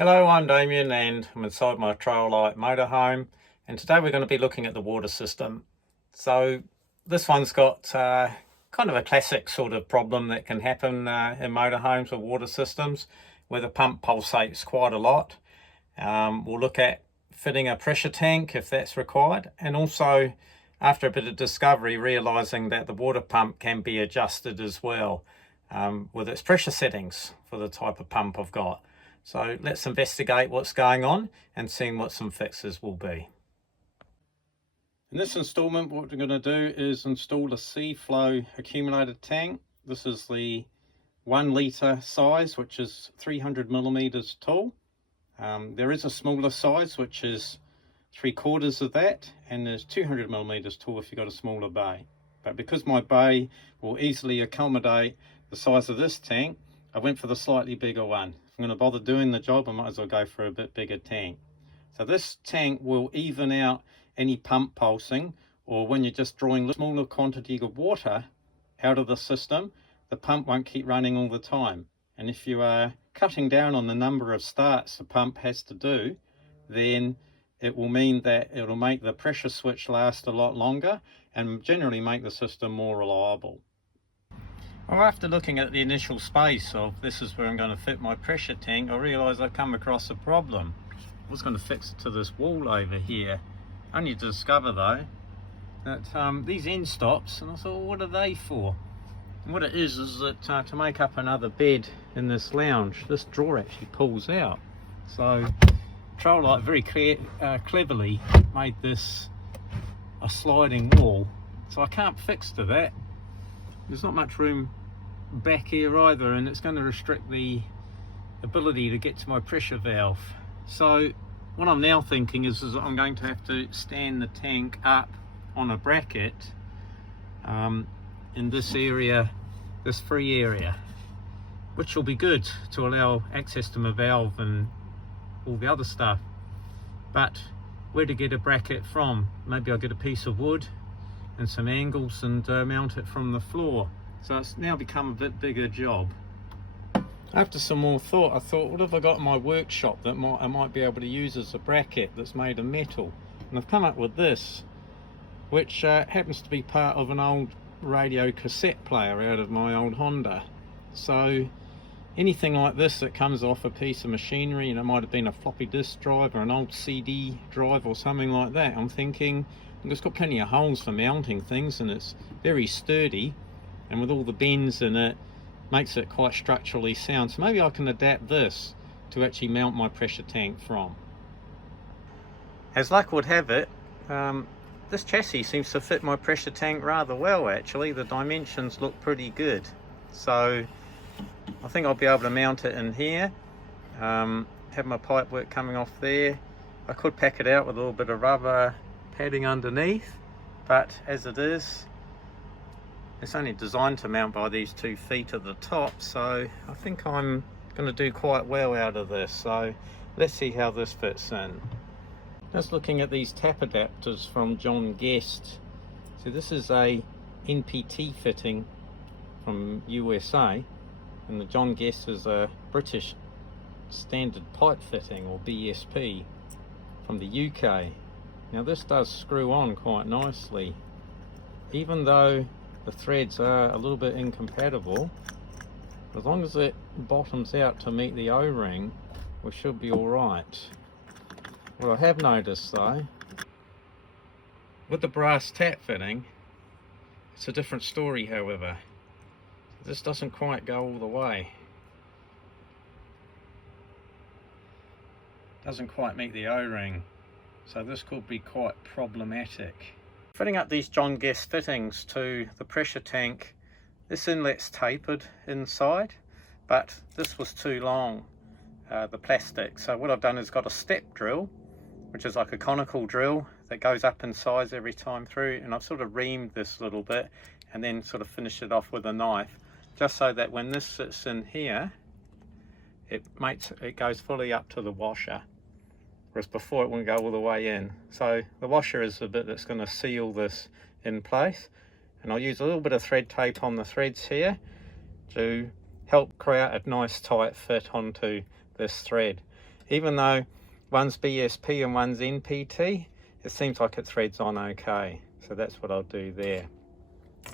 Hello, I'm Damien and I'm inside my Traillight motorhome, and today we're going to be looking at the water system. So this one's got kind of a classic sort of problem that can happen in motorhomes or water systems where the pump pulsates quite a lot. We'll look at fitting a pressure tank if that's required, and also after a bit of discovery realizing that the water pump can be adjusted as well with its pressure settings for the type of pump I've got. So let's investigate what's going on and see what some fixes will be. In this installment, what we're going to do is install a Seaflo accumulator tank. This is the 1 litre size, which is 300 millimeters tall. There is a smaller size, which is 3/4 of that, and there's 200 millimeters tall if you've got a smaller bay. But because my bay will easily accommodate the size of this tank, I went for the slightly bigger one. If I'm going to bother doing the job, I might as well go for a bit bigger tank. So this tank will even out any pump pulsing, or when you're just drawing a smaller quantity of water out of the system, the pump won't keep running all the time. And if you are cutting down on the number of starts the pump has to do, then it will mean that it'll make the pressure switch last a lot longer and generally make the system more reliable. Well, after looking at the initial space of this is where I'm going to fit my pressure tank, I realised I've come across a problem. I was going to fix it to this wall over here, only to discover though that these end stops, and I thought, well, what are they for? And what it is that to make up another bed in this lounge, this drawer actually pulls out. So Traillight very cleverly made this a sliding wall, so I can't fix to that. There's not much room back here either, and it's going to restrict the ability to get to my pressure valve. So what I'm now thinking is that I'm going to have to stand the tank up on a bracket in this area, this free area, which will be good to allow access to my valve and all the other stuff. But where to get a bracket from? Maybe I'll get a piece of wood and some angles and mount it from the floor. So it's now become a bit bigger job. After some more thought, I thought, what have I got in my workshop that I might be able to use as a bracket that's made of metal? And I've come up with this, which happens to be part of an old radio cassette player out of my old Honda. So anything like this that comes off a piece of machinery, and it might have been a floppy disk drive or an old CD drive or something like that, I'm thinking, it's got plenty of holes for mounting things, and it's very sturdy, and with all the bends in it, makes it quite structurally sound. So maybe I can adapt this to actually mount my pressure tank from. As luck would have it, this chassis seems to fit my pressure tank rather well actually. The dimensions look pretty good. So I think I'll be able to mount it in here, have my pipe work coming off there. I could pack it out with a little bit of rubber padding underneath, but as it is, it's only designed to mount by these 2 feet at the top, so I think I'm going to do quite well out of this. So let's see how this fits in. Just looking at these tap adapters from John Guest. So this is a NPT fitting from USA, and the John Guest is a British standard pipe fitting, or BSP, from the UK. Now this does screw on quite nicely, even though the threads are a little bit incompatible. As long as it bottoms out to meet the O-ring, we should be alright. What I have noticed though, with the brass tap fitting, it's a different story however. This doesn't quite go all the way. Doesn't quite meet the O-ring, so this could be quite problematic. Fitting up these John Guest fittings to the pressure tank, this inlet's tapered inside, but this was too long, the plastic. So what I've done is got a step drill, which is like a conical drill that goes up in size every time through, and I've sort of reamed this a little bit and then sort of finished it off with a knife, just so that when this sits in here, it goes fully up to the washer. Whereas before it wouldn't go all the way in. So the washer is the bit that's going to seal this in place, and I'll use a little bit of thread tape on the threads here to help create a nice tight fit onto this thread. even though one's BSP and one's NPT, it seems like it threads on okay. So that's what I'll do there.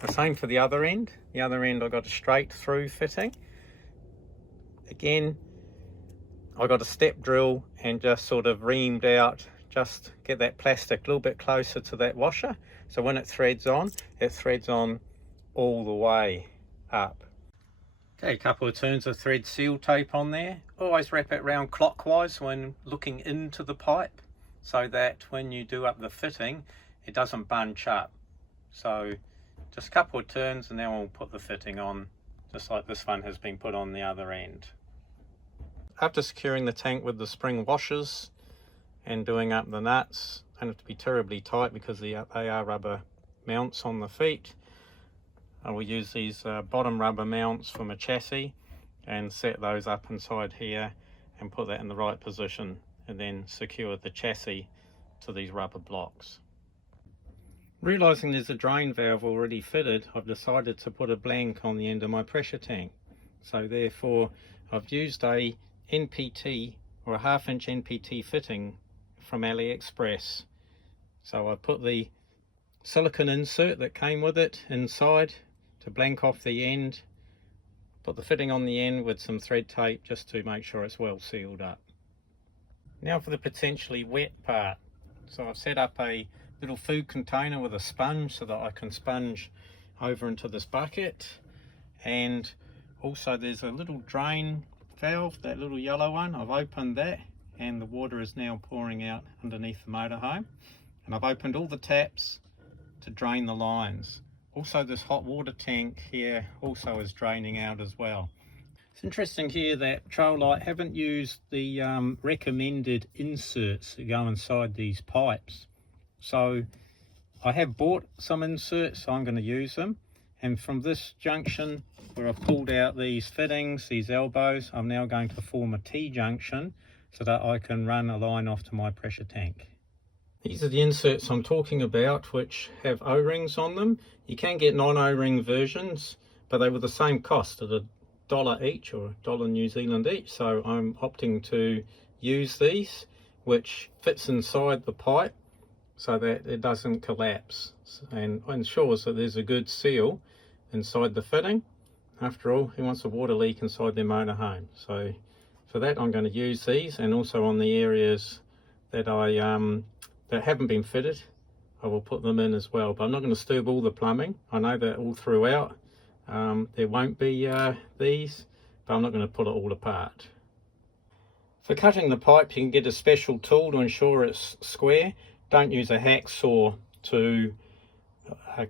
The same for the other end. The other end I got a straight through fitting. Again, I got a step drill and just sort of reamed out, just get that plastic a little bit closer to that washer. So when it threads on all the way up. Okay, a couple of turns of thread seal tape on there. Always wrap it round clockwise when looking into the pipe, so that when you do up the fitting, it doesn't bunch up. So just a couple of turns and then we'll put the fitting on, just like this one has been put on the other end. After securing the tank with the spring washers and doing up the nuts, don't have to be terribly tight because they are rubber mounts on the feet. I will use these bottom rubber mounts from a chassis and set those up inside here and put that in the right position, and then secure the chassis to these rubber blocks. Realizing there's a drain valve already fitted, I've decided to put a blank on the end of my pressure tank. So therefore I've used a NPT or a 1/2 inch NPT fitting from AliExpress. So I put the silicone insert that came with it inside to blank off the end, put the fitting on the end with some thread tape just to make sure it's well sealed up. Now for the potentially wet part. So I've set up a little food container with a sponge so that I can sponge over into this bucket, and also there's a little drain valve, that little yellow one. I've opened that and the water is now pouring out underneath the motorhome, and I've opened all the taps to drain the lines. Also this hot water tank here also is draining out as well. It's interesting here that Trail Light haven't used the recommended inserts that go inside these pipes. So I have bought some inserts, so I'm going to use them. And from this junction where I've pulled out these fittings, these elbows, I'm now going to form a T-junction so that I can run a line off to my pressure tank. These are the inserts I'm talking about, which have O-rings on them. You can get non-O-ring versions, but they were the same cost at $1 each, or $1 New Zealand each. So I'm opting to use these, which fits inside the pipe so that it doesn't collapse and ensures that there's a good seal inside the fitting. After all, who wants a water leak inside their motorhome? So for that I'm going to use these, and also on the areas that that haven't been fitted, I will put them in as well. But I'm not going to disturb all the plumbing. I know that all throughout there won't be these, but I'm not going to pull it all apart. For cutting the pipe, you can get a special tool to ensure it's square. Don't use a hacksaw to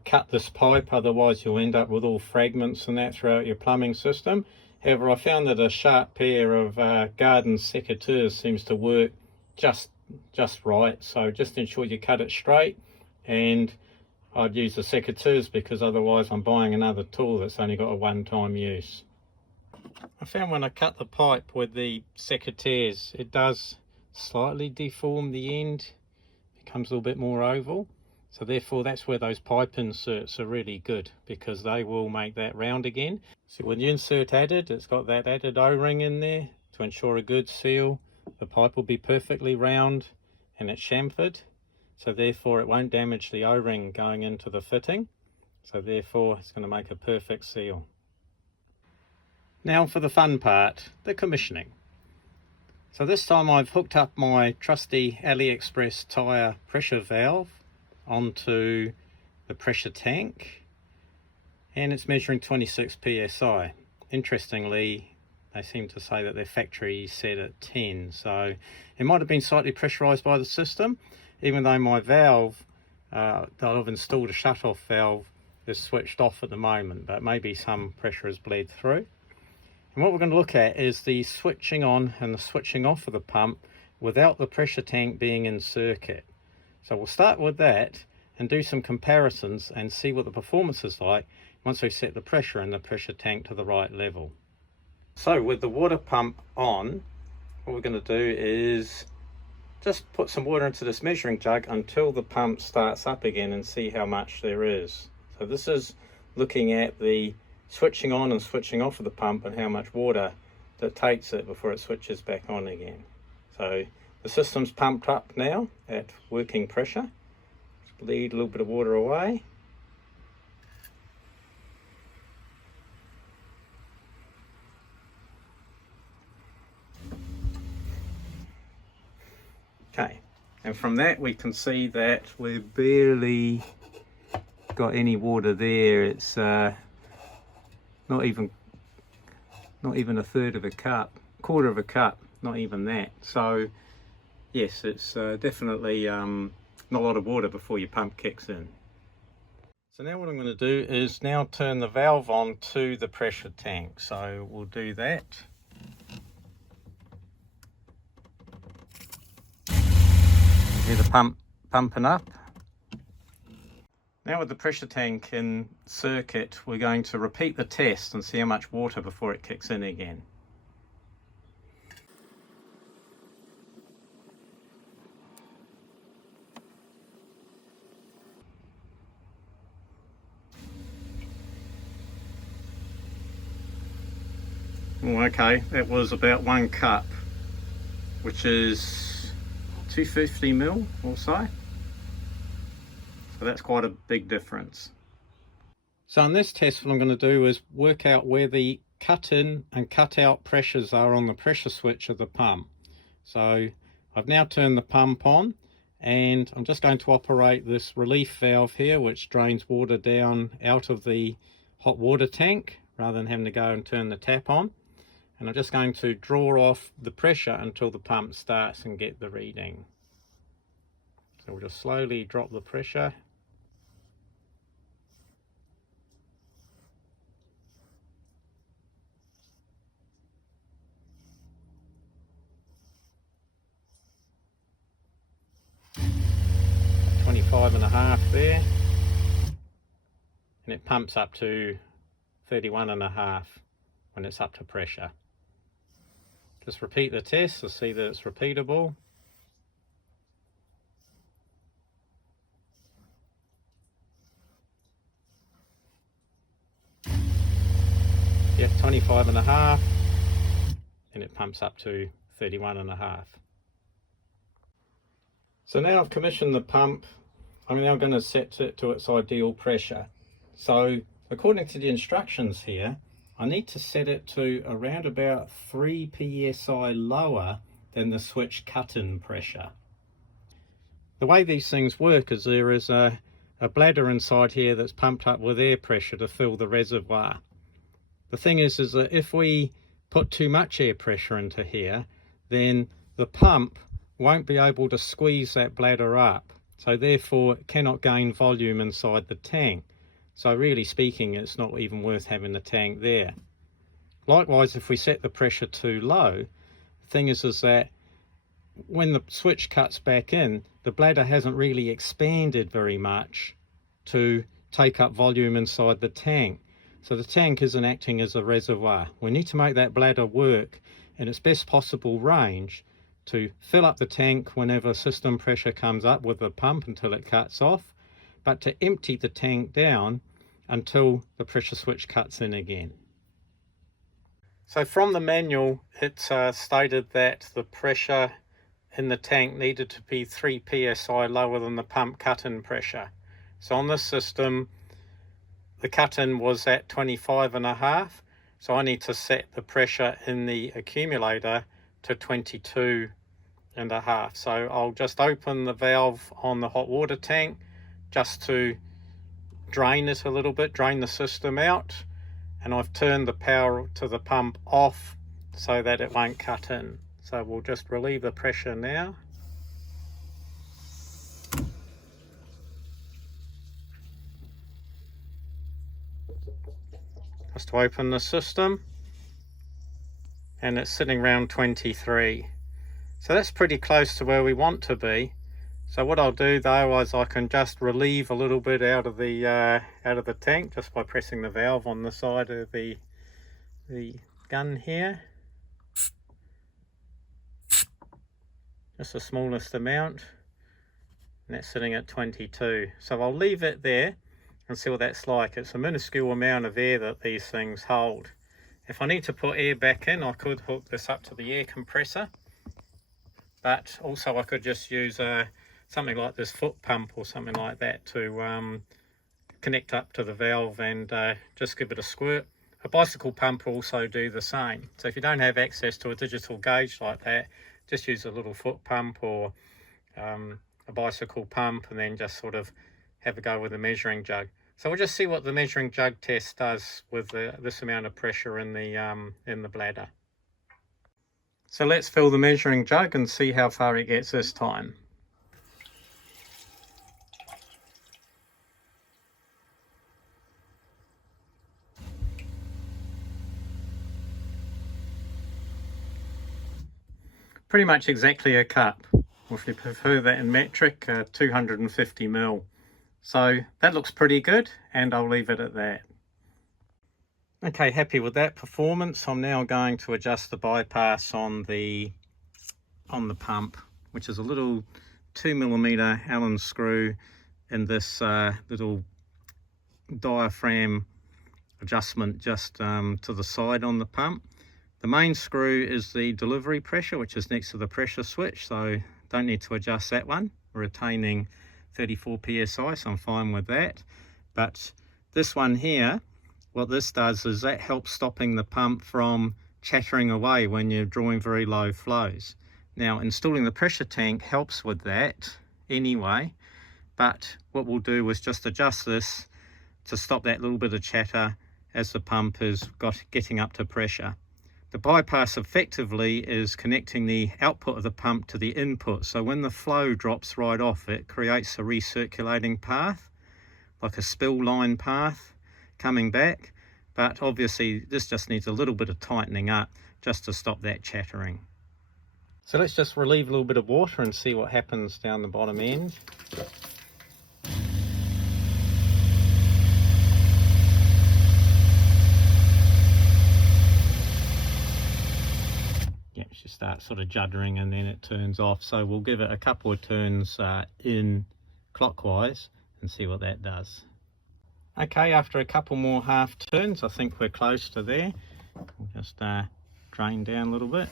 cut this pipe, otherwise you'll end up with all fragments and that throughout your plumbing system. However, I found that a sharp pair of garden secateurs seems to work just right. So just ensure you cut it straight, and I'd use the secateurs because otherwise I'm buying another tool that's only got a one-time use. I found when I cut the pipe with the secateurs, it does slightly deform the end, becomes a little bit more oval. So therefore that's where those pipe inserts are really good, because they will make that round again. So with the insert added, it's got that added O-ring in there to ensure a good seal. The pipe will be perfectly round and it's chamfered, so therefore it won't damage the O-ring going into the fitting. So therefore it's going to make a perfect seal. Now for the fun part, the commissioning. So this time I've hooked up my trusty AliExpress tyre pressure valve onto the pressure tank, and it's measuring 26 psi. Interestingly, they seem to say that their factory is set at 10, so it might have been slightly pressurized by the system, even though my valve that I've installed, a shut-off valve, is switched off at the moment, but maybe some pressure has bled through. And what we're going to look at is the switching on and the switching off of the pump without the pressure tank being in circuit. So we'll start with that and do some comparisons and see what the performance is like once we set the pressure in the pressure tank to the right level. So with the water pump on, what we're going to do is just put some water into this measuring jug until the pump starts up again and see how much there is. So this is looking at the switching on and switching off of the pump and how much water that takes it before it switches back on again. So the system's pumped up now at working pressure. Just bleed a little bit of water away. Okay, and from that we can see that we've barely got any water there. It's not even a third of a cup, quarter of a cup, not even that. So yes, it's definitely not a lot of water before your pump kicks in. So now what I'm going to do is now turn the valve on to the pressure tank. So we'll do that. You hear the pump pumping up. Now with the pressure tank in circuit, we're going to repeat the test and see how much water before it kicks in again. Oh, okay, that was about 1 cup, which is 250 ml or so. So that's quite a big difference. So in this test, what I'm going to do is work out where the cut in and cut out pressures are on the pressure switch of the pump. So I've now turned the pump on, and I'm just going to operate this relief valve here, which drains water down out of the hot water tank rather than having to go and turn the tap on. And I'm just going to draw off the pressure until the pump starts and get the reading. So we'll just slowly drop the pressure. .5 there, and it pumps up to 31.5 when it's up to pressure. Just repeat the test to see that it's repeatable. Yep, 25.5, and it pumps up to 31.5. So now I've commissioned the pump. I'm now going to set it to its ideal pressure. So according to the instructions here, I need to set it to around about 3 psi lower than the switch cut-in pressure. The way these things work is there is a bladder inside here that's pumped up with air pressure to fill the reservoir. The thing is that if we put too much air pressure into here, then the pump won't be able to squeeze that bladder up. So therefore it cannot gain volume inside the tank. So really speaking, it's not even worth having the tank there. Likewise, if we set the pressure too low, the thing is that when the switch cuts back in, the bladder hasn't really expanded very much to take up volume inside the tank. So the tank isn't acting as a reservoir. We need to make that bladder work in its best possible range to fill up the tank whenever system pressure comes up with the pump until it cuts off, but to empty the tank down until the pressure switch cuts in again. So from the manual, it stated that the pressure in the tank needed to be 3 psi lower than the pump cut-in pressure. So on this system, the cut-in was at 25.5, so I need to set the pressure in the accumulator to 22.5. So I'll just open the valve on the hot water tank just to drain it a little bit, drain the system out, and I've turned the power to the pump off so that it won't cut in. So we'll just relieve the pressure now. Just to open the system, and it's sitting around 23. So that's pretty close to where we want to be. So what I'll do though is I can just relieve a little bit out of the tank just by pressing the valve on the side of the gun here. Just the smallest amount, and that's sitting at 22. So I'll leave it there and see what that's like. It's a minuscule amount of air that these things hold. If I need to put air back in, I could hook this up to the air compressor. but also I could just use something like this foot pump or something like that to connect up to the valve and just give it a squirt. A bicycle pump will also do the same. So if you don't have access to a digital gauge like that, just use a little foot pump or a bicycle pump, and then just sort of have a go with the measuring jug. So we'll just see what the measuring jug test does with this amount of pressure in the bladder. So let's fill the measuring jug and see how far it gets this time. Pretty much exactly a cup, or if you prefer that in metric, 250 ml. So that looks pretty good, and I'll leave it at that. Okay, happy with that performance. I'm now going to adjust the bypass on the pump, which is a little 2mm Allen screw in this little diaphragm adjustment just to the side on the pump. The main screw is the delivery pressure, which is next to the pressure switch, so don't need to adjust that one. We're retaining 34 psi, so I'm fine with that. But this one here, what this does is that helps stopping the pump from chattering away when you're drawing very low flows. Now, installing the pressure tank helps with that anyway, but what we'll do is just adjust this to stop that little bit of chatter as the pump is getting up to pressure. The bypass effectively is connecting the output of the pump to the input, so when the flow drops right off, it creates a recirculating path, like a spill line path coming back. But obviously this just needs a little bit of tightening up just to stop that chattering. So let's just relieve a little bit of water and see what happens down the bottom end. Yeah, she starts sort of juddering and then it turns off. So we'll give it a couple of turns in clockwise and see what that does. Okay, after a couple more half turns, I think we're close to there. We'll just drain down a little bit.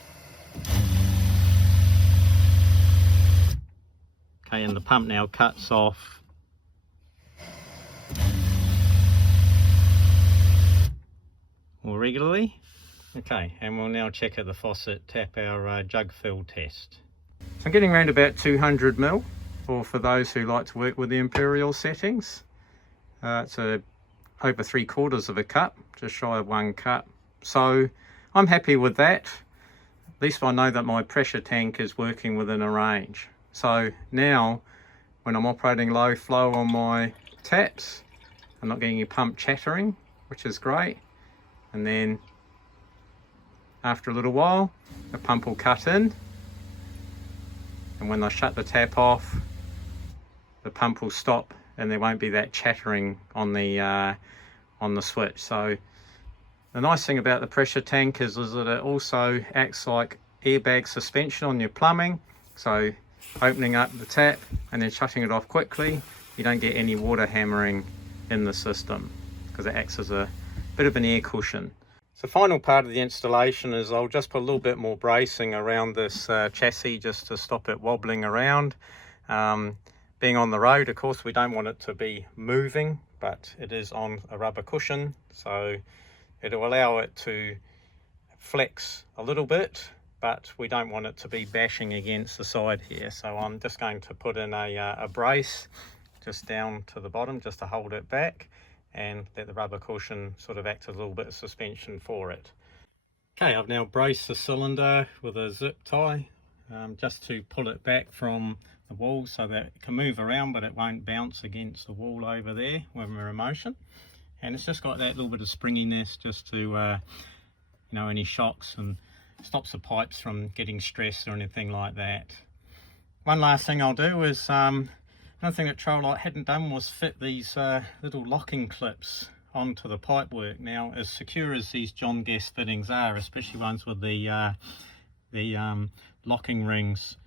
Okay, and the pump now cuts off more regularly. Okay, and we'll now check at the faucet, tap our jug fill test. So I'm getting around about 200 ml, or for those who like to work with the imperial settings. It's over 3/4 of a cup, just shy of 1 cup. So I'm happy with that. At least I know that my pressure tank is working within a range. So now when I'm operating low flow on my taps, I'm not getting any pump chattering, which is great. And then after a little while, the pump will cut in. And when I shut the tap off, the pump will stop and there won't be that chattering on the switch. So the nice thing about the pressure tank is that it also acts like airbag suspension on your plumbing. So opening up the tap and then shutting it off quickly, you don't get any water hammering in the system because it acts as a bit of an air cushion. So the final part of the installation is I'll just put a little bit more bracing around this chassis just to stop it wobbling around. Being on the road, of course, we don't want it to be moving, but it is on a rubber cushion, so it will allow it to flex a little bit, but we don't want it to be bashing against the side here. So I'm just going to put in a brace just down to the bottom just to hold it back and let the rubber cushion sort of act as a little bit of suspension for it. Okay, I've now braced the cylinder with a zip tie just to pull it back from the wall so that it can move around but it won't bounce against the wall over there when we're in motion. And it's just got that little bit of springiness just to you know, any shocks, and stops the pipes from getting stressed or anything like that. One last thing I'll do is another thing that Trololite hadn't done was fit these little locking clips onto the pipework. Now, as secure as these John Guest fittings are, especially ones with the locking rings,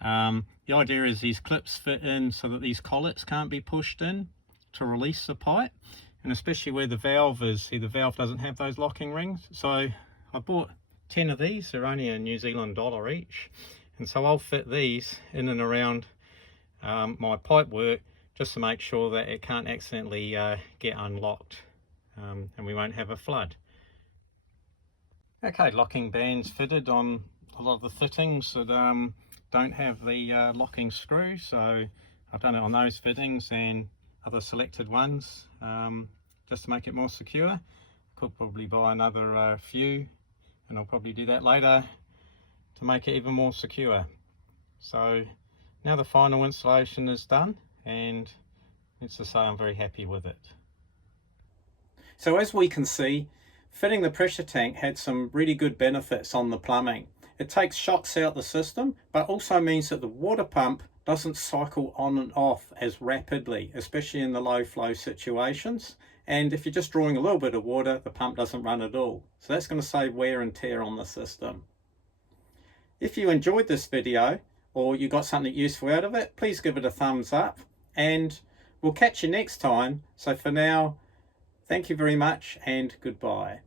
the idea is these clips fit in so that these collets can't be pushed in to release the pipe, and especially where the valve is. See, the valve doesn't have those locking rings, so I bought 10 of these. They're only a New Zealand dollar each, And so I'll fit these in and around my pipe work just to make sure that it can't accidentally get unlocked and we won't have a flood. Okay, locking bands fitted on a lot of the fittings that don't have the locking screw, so I've done it on those fittings and other selected ones just to make it more secure. Could probably buy another few, and I'll probably do that later to make it even more secure. So now the final installation is done, and it's to say I'm very happy with it. So as we can see, fitting the pressure tank had some really good benefits on the plumbing. It takes shocks out the system, but also means that the water pump doesn't cycle on and off as rapidly, especially in the low flow situations. And if you're just drawing a little bit of water, the pump doesn't run at all. So that's going to save wear and tear on the system. If you enjoyed this video or you got something useful out of it, please give it a thumbs up, and we'll catch you next time. So for now, thank you very much and goodbye.